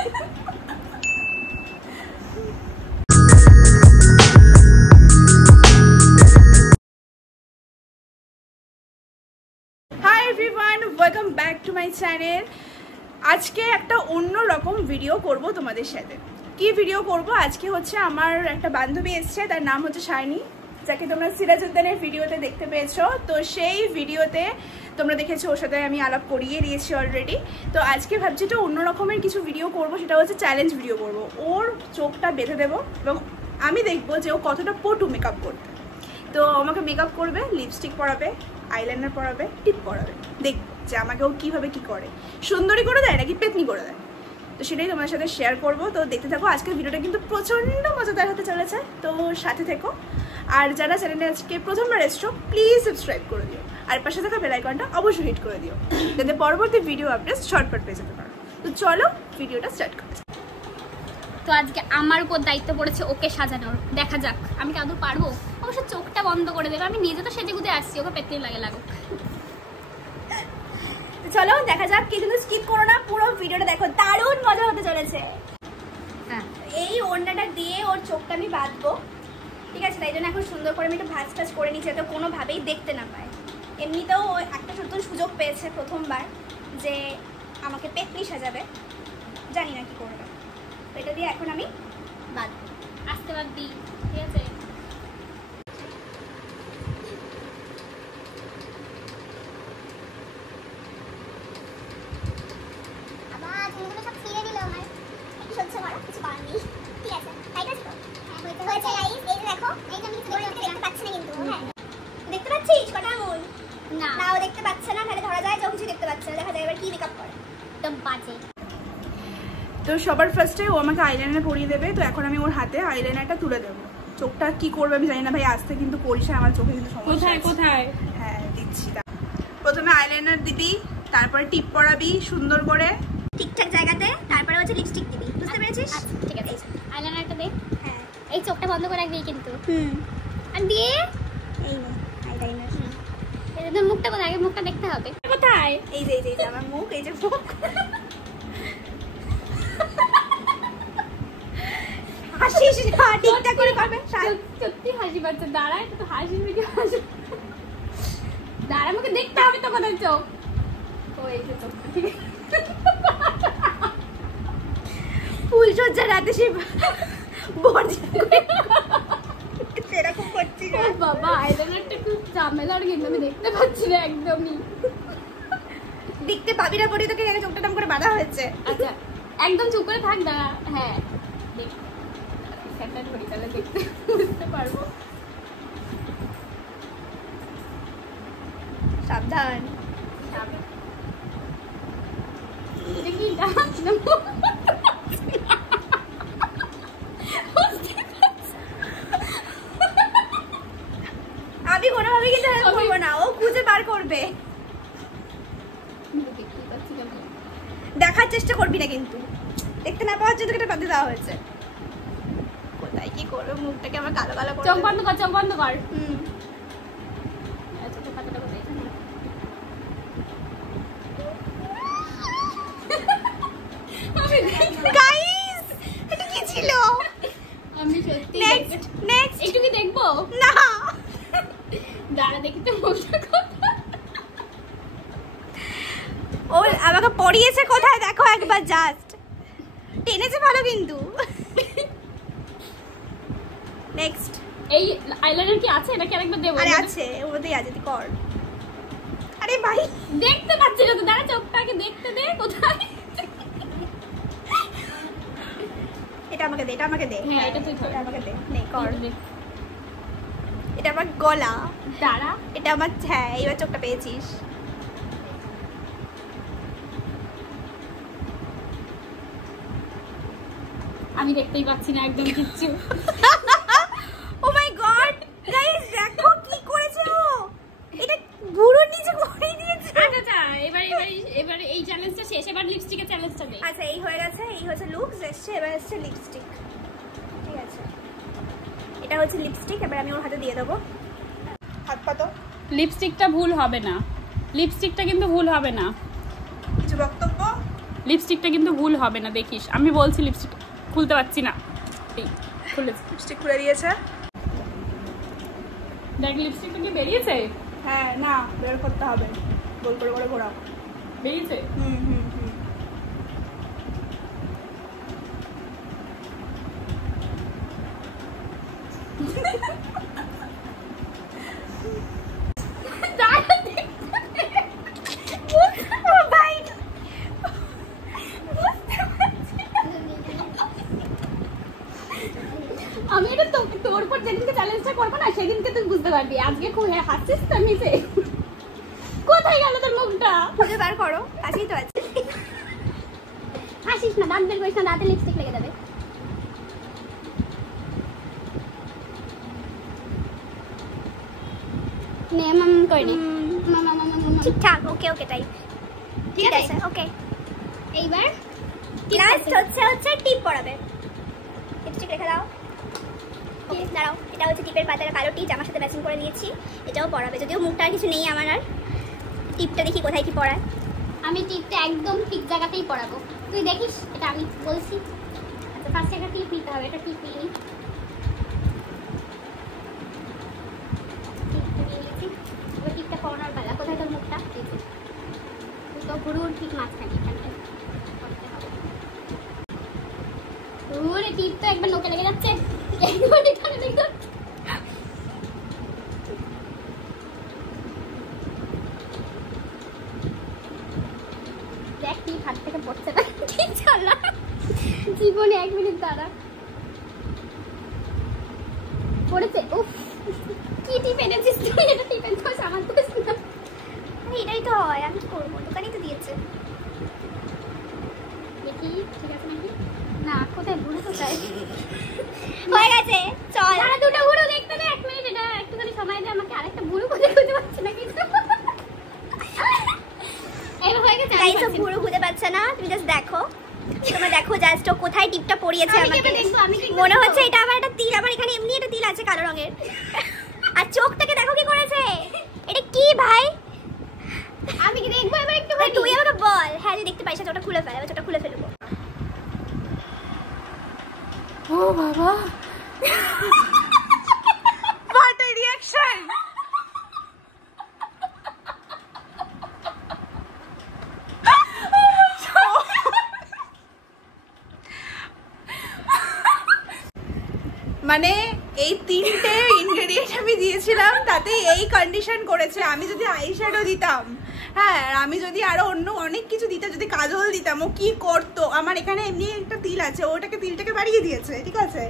Hi everyone, welcome back to my channel. আজকে একটা অন্য রকম ভিডিও করব তোমাদের সাথে। কি ভিডিও করব? আজকে হচ্ছে আমার একটা বান্ধবী এসছে, তার নাম হচ্ছে শাইনি, যাকে তোমরা সিরাজউদ্দিনের ভিডিওতে দেখতে পেয়েছো। তো সেই ভিডিওতে তোমরা দেখেছো ওর সাথে আমি আলাপ করিয়ে দিয়েছি অলরেডি। তো আজকে ভাবছি তো অন্য রকমের কিছু ভিডিও করব, সেটা হচ্ছে চ্যালেঞ্জ ভিডিও করব। ওর চোখটা বেঁধে দেবো এবং আমি দেখবো যে ও কতটা পটু মেকআপ করতে। তো আমাকে মেকআপ করবে, লিপস্টিক পরাবে, আইলাইনার পরাবে, টিপ পরাবে। দেখবো যে আমাকে ও কীভাবে কী করে, সুন্দরী করে দেয় নাকি পেতনি করে দেয়। তো সেটাই তোমাদের সাথে শেয়ার করবো। তো দেখতে থাকো। আজকের ভিডিওটা কিন্তু প্রচণ্ড মজাদার হতে চলেছে, তো সাথে থেকো। আর যারা চ্যানেলে আজকে প্রথমবার এসছো, প্লিজ সাবস্ক্রাইব করে দিও, আর পাশে থাকা বেল আইকনটা অবশ্যই হিট করে দিও, যাতে পরবর্তী ভিডিও আপডেট শর্টকাট পেয়ে যেতে পারো। তো চলো ভিডিওটা স্টার্ট করছি। তো আজকে আমার উপর দায়িত্ব পড়েছে ওকে সাজানোর। দেখা যাক আমি কাদু পারবো। অবশ্য চোখটা বন্ধ করে দেবে, আমি নিজে তো সেজে গুজে আসছি, ওকে পেতে লাগুক। তো চলো দেখা যাক। কি কিন্তু স্কিপ করো না, পুরো ভিডিওটা দেখো, দারুণ মজা হতে চলেছে। হ্যাঁ, এই ওড়নাটা দিয়ে ওর চোখটা আমি বাঁধবো, ঠিক আছে? তাই জন্য এখন সুন্দর করে আমি একটু ভাঁজ টাজ করে নিচ্ছি, যাতে কোনোভাবেই দেখতে না পায়। এমনিতেও একটা নতুন সুযোগ পেয়েছে প্রথমবার, যে আমাকে পেতনি সাজাবে, জানি না কি করবে। তো এটা দিয়ে এখন আমি বাঁধবো, আসতে বাদ দিই, ঠিক আছে? দেখতে পাচ্ছিস কটা আঙুল? না না, ও দেখতে পাচ্ছে না, তাহলে ধরা যায় যে ও কিছু দেখতে পাচ্ছে না। দেখা যায় এবার কি মেকআপ করে, একদম বাজে। তো সবার ফার্স্টে ও আমাকে আইলাইনার পরিয়ে দেবে। তো এখন আমি ওর হাতে আইলাইনারটা তুলে দেবো। চোখটা কি করবে আমি জানি না ভাই, আসতে কিন্তু করিস, আমার চোখে কিন্তু সমস্যা আছে। কোথায়? হ্যাঁ দিচ্ছি। প্রথমে আইলাইনার দিবি, তারপরে টিপ পরাবি সুন্দর করে ঠিকঠাক জায়গাতে, তারপরে হচ্ছে লিপস্টিক দিবি। বুঝতে পেরেছিস? ঠিক আছে, আইলাইনারটা দে। হ্যাঁ, এই চোখটা বন্ধ করে রাখবি কিন্তু। আর দিয়ে এই নে আইলাইনার। এটা মুখটা কোথায়? আগে মুখটা দেখতে হবে। কোথায়? এই যে এই যে আমার মুখ, এই যে মুখ। হাসিস না, ঠিকঠাক করে করবে। সত্যি হাসি পাচ্ছে। দাঁড়া, এটা তো হাসি ভিডিও। দাঁড়া, আমাকে দেখতে হবে তো কোথায় চোখ। ও এই যে চোখ, ঠিক আছে? ফুলসজ্জা রাতে সে সেরকম করছি। ও বাবা, আইলাইনারটা খুব ঝামেলার, কিন্তু আমি দেখতে পাচ্ছি না একদমই। দেখতে পাবি না বলে তোকে চোখটা টাম করে বাঁধা হয়েছে। আচ্ছা, একদম চুপ করে থাক। দাঁড়া, হ্যাঁ দেখ, সেটা ধরি, তাহলে দেখতে বুঝতে পারবো। সাবধান। এটা কি ডান্স না? আমি কোনোভাবে কিন্তু হেল্প করবো না, ও খুঁজে বার করবে। দেখার চেষ্টা করবি না কিন্তু, দেখতে না পাওয়ার জন্য এটা বাঁধে দেওয়া হয়েছে। কোথায় কি করবে, মুখটাকে আমার কালো কালো করে। চোখ বন্ধ কর, চোখ বন্ধ কর। গাইস, এটা কি ছিল? আমি সত্যি নেক্সট একটু কি দেখবো? না, দাঁড়া দেখি তো মুখটা কোথায়। ও আমাকে পড়িয়েছে কোথায় দেখো একবার, জাস্ট টেনেছে ভালো কিন্তু। নেক্সট। এই আইলাইনার কি আছে নাকি আরেকবার দেবো? আরে আছে, ওর মধ্যেই আছে, তুই কর। আরে ভাই দেখতে পাচ্ছি না তো, দাঁড়া চোখটাকে দেখতে দে কোথায়। এটা আমাকে দে, এটা আমাকে দে। হ্যাঁ, এটা তুই ধর। এটা আমাকে দে, নে কর। এটা আমার গলা, দাঁড়া, এটা আমার, হ্যাঁ এবার চোখটা পেয়েছিস। আমি দেখতেই পাচ্ছি না একদম কিচ্ছু। ও মাই গড গাইস, দেখো কি করেছে ও, এটা পুরো নিচে করে দিয়েছে। আচ্ছা, এবার এই চ্যালেঞ্জটা শেষ, এবার লিপস্টিকের চ্যালেঞ্জটা দে। আচ্ছা এই হয়ে গেছে, এই হচ্ছে লুকস এসছে, এবার এসছে লিপস্টিক। ঠিক আছে, এটা হচ্ছে লিপস্টিক, এবার আমি ওর হাতে দিয়ে দেবো। হাত পাতো। লিপস্টিকটা ভুল হবে না, লিপস্টিকটা কিন্তু ভুল হবে না। কিছু বক্তব্য? লিপস্টিকটা কিন্তু ভুল হবে না, দেখিস আমি বলছি লিপস্টিক খুলতে পারছি না, এই খুলেছে, লিপস্টিক খুলে দিয়েছে। দেখ লিপস্টিকটা কি বেরিয়েছে? হ্যাঁ না, বের করতে হবে, গোল করে করে ঘোরাও। বেরিয়েছে? হুম হুম হুম। আমি এটা তোর উপর যেদিনকে চ্যালেঞ্জটা করবো না সেদিনকে তুই বুঝতে পারবি। আজকে খুব হাসছিস তো নিচে, কোথায় গেল তোর মুখটা? খুঁজে বার করো, কাছেই তো আছে। হাসিস না, দাঁত বের করিস না, দাঁতে লিপস্টিক লেগে যাবে। নে মাম করে নে, ঠিকঠাক, ওকে ওকে টাইপ, ঠিক আছে ওকে। এইবার লাস্ট হচ্ছে টিপ পরাবে। লিপস্টিক রেখে দাও, ওকে দাঁড়াও। এটা হচ্ছে টিপের পাতার কালো টিপ, আমার সাথে ম্যাচিং করে দিয়েছি। এটাও পরাবে, যদিও মুখটা আর কিছু নেই আমার। আর টিপটা দেখি কোথায় কি পরায়। আমি টিপটা একদম ঠিক জায়গাতেই পরাবো, তুই দেখিস। এটা আমি বলছি। আচ্ছা ফার্স্টে একটা টিপ নিতে হবে, এটা টিপ নিয়ে নিই। টিপটা নিয়ে নিয়েছি, এবার টিপটা পরানোর বেলা। কোথায় তোর মুখটা? তো পুরোর ঠিক মাঝখানে এখানটায় করতে হবে। ওরে টিপ তো একবার নোকে লেগে যাচ্ছে, একবার এখানে লেগে যাচ্ছে। দেখ টিপ হাত থেকে পড়ছে না, ঠিক চলা জীবনে 1 মিনিট দাঁড়া। পড়েছে? উফ কি টিপ এনেছিস তুই? এটা টিপ এনেছিস আমার তো না। এটাই তো হয়, আমি কি করবো, দোকানেই তো দিয়েছে। দেখি ঠিক আছে নাকি না। কোথায় ঘুরে কোথায় হয়ে গেছে, চল। তারা দুটো ঘুরো দেখতে দে 1 মিনিট। এটা একটুখানি সময় দে আমাকে, আরেকটা ঘুরো কোথায় খুঁজে পাচ্ছি না কিছু। এবার হয়ে গেছে। গাইস সব পুরো খুঁজে পাচ্ছে না, তুমি জাস্ট দেখো। তোমরা দেখো জাস্ট ও কোথায় টিপটা পরিয়েছে আমি আমাকে। কেন দেখবো? আমি কি মনে দেখবো? হচ্ছে এটা আমার একটা তিল, আমার এখানে এমনি একটা তিল আছে কালো রঙের। আর চোখটাকে দেখো কি করেছে, এটা কি ভাই? আমি কি দেখবো এবার একটু? তুই আমাকে বল। হ্যাঁ তুই দেখতে পাইছ, ওটা খুলে ফেলে, ওটা খুলে ফেলবো। ও বাবা, What a reaction! মানে এই 3টে ইনগ্রেডিয়েন্ট আমি দিয়েছিলাম, তাতে এই কন্ডিশন করেছে। আমি যদি আইশ্যাডো দিতাম, হ্যাঁ, আর আমি যদি আরো অন্য অনেক কিছু দিতাম, যদি কাজল দিতাম, ও কি করতো? আমার এখানে এমনি একটা তিল আছে, ওটাকে তিলটাকে বাড়িয়ে দিয়েছে। ঠিক আছে,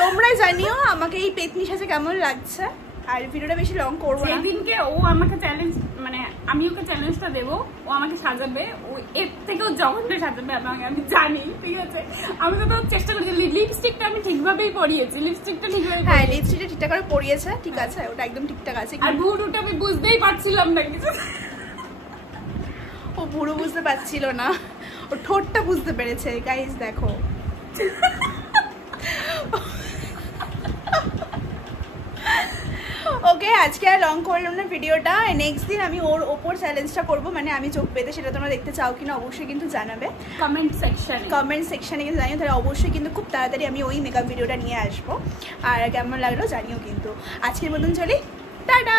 তোমরা জানিও আমাকে এই পেতনি সাজে কেমন লাগছে। আর ভিডিওটা বেশি লং করবো না। সেদিনকে ও আমাকে চ্যালেঞ্জ, মানে আমি ওকে চ্যালেঞ্জটা দেবো, ও আমাকে সাজাবে, ও এর থেকেও জঘন্য সাজাবে আমাকে, আমি জানি। ঠিক আছে, আমি তো চেষ্টা করেছি। লিপস্টিকটা আমি ঠিকভাবেই পরিয়েছি, লিপস্টিকটা ঠিকভাবে, হ্যাঁ লিপস্টিকটা ঠিকঠাক করে পরিয়েছে। ঠিক আছে, ওটা একদম ঠিকঠাক আছে। আর ভুরুটা আমি বুঝতেই পারছিলাম না কিছু। ও পুরো বুঝতে পারছিল না, ও ঠোঁটটা বুঝতে পেরেছে। গাইস দেখো, ওকে আজকে আর লং করলাম না ভিডিওটা। নেক্সট দিন আমি ওর ওপর চ্যালেঞ্জটা করবো, মানে আমি চোখ পেতে, সেটা তোমরা দেখতে চাও কিনা অবশ্যই কিন্তু জানাবে কমেন্ট সেকশনে, কমেন্ট সেকশনে কিন্তু জানিও। তাহলে অবশ্যই কিন্তু খুব তাড়াতাড়ি আমি ওই মেকআপ ভিডিওটা নিয়ে আসবো। আর কেমন লাগলো জানিও কিন্তু। আজকের মতন চলি, টাটা।